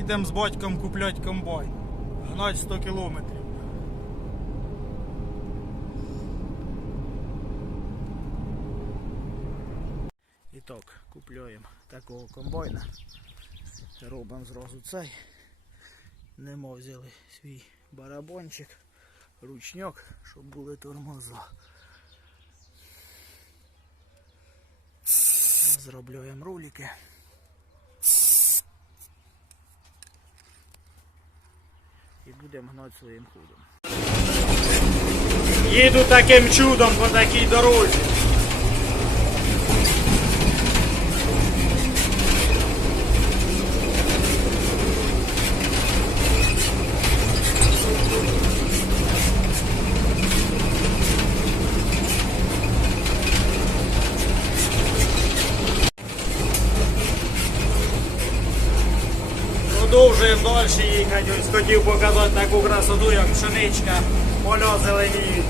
Їдемо з батьком купляти комбайн. Гнать 100 кілометрів. І так, купляємо такого комбайна. Робимо зразу цей. Немо взяли свій барабончик, ручник, щоб були тормоза. Зробляємо ролики. І будемо гнати своїм ходом. Їду таким чудом по такій дорозі. Продовжуємо далі їхати. Ось хотів показати таку красоту, як пшеничка, поля зеленіють.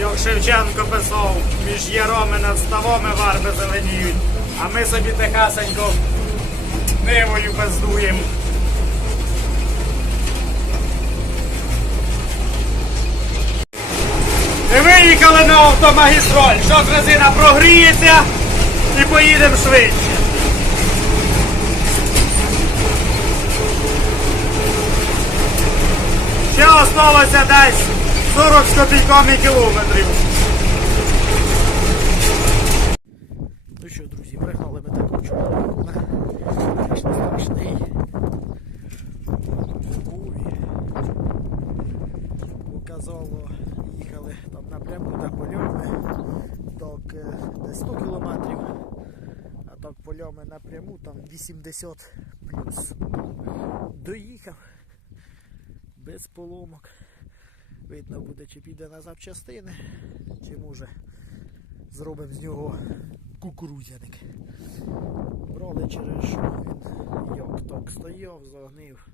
Як Шевченко писав, між ярами над ставами варби зеленіють. А ми собі тихасенько нивою пиздуємо. І виїхали на автомагістраль. Зараз резина прогріється і поїдемо швидше. Осталося десь 40 з копійками кілометрів. Ну що, друзі, пригнали ми таку чоловіку страшно страшний. Показало, їхали там напрямку на польоми. Так, е, десь 100 кілометрів. А так польоми напряму там 80 плюс. Доїхав без поломок. Видно буде, чи піде на запчастини, чи може зробимо з нього кукурудзяник. Брали через що він як так стояв, загнив.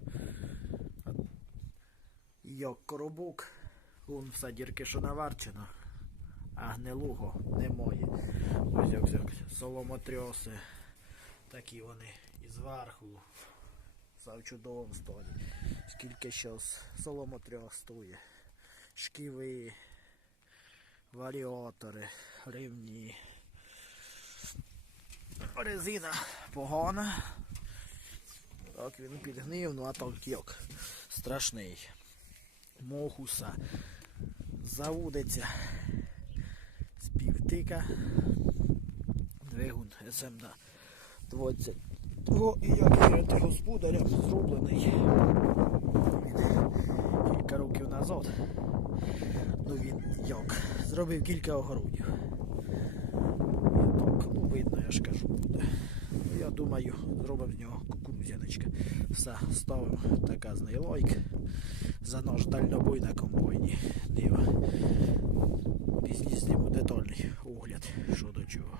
Як коробок, вон все дірки, що наварчено, а гнилого немає. Ось як соломотрьоси, такі вони і зверху в чудовому стані. Скільки щас соломотряг стоїть. Шківи, варіатори, ремні. Резина погана. Так він підгнив, ну а так страшний. Мохуса заводиться з півтика. Двигун СМД 20 о, і як вірити господарям зроблений кілька років назад. Ну він як? Зробив кілька огородів. Так, ну видно, я ж кажу, буде. Ну я думаю, зробимо з нього кукурудзяничка. Все, ставимо неї лайк за наш дальнобой на комбайні. Дива. Пізніше зніму детальний огляд, що до чого.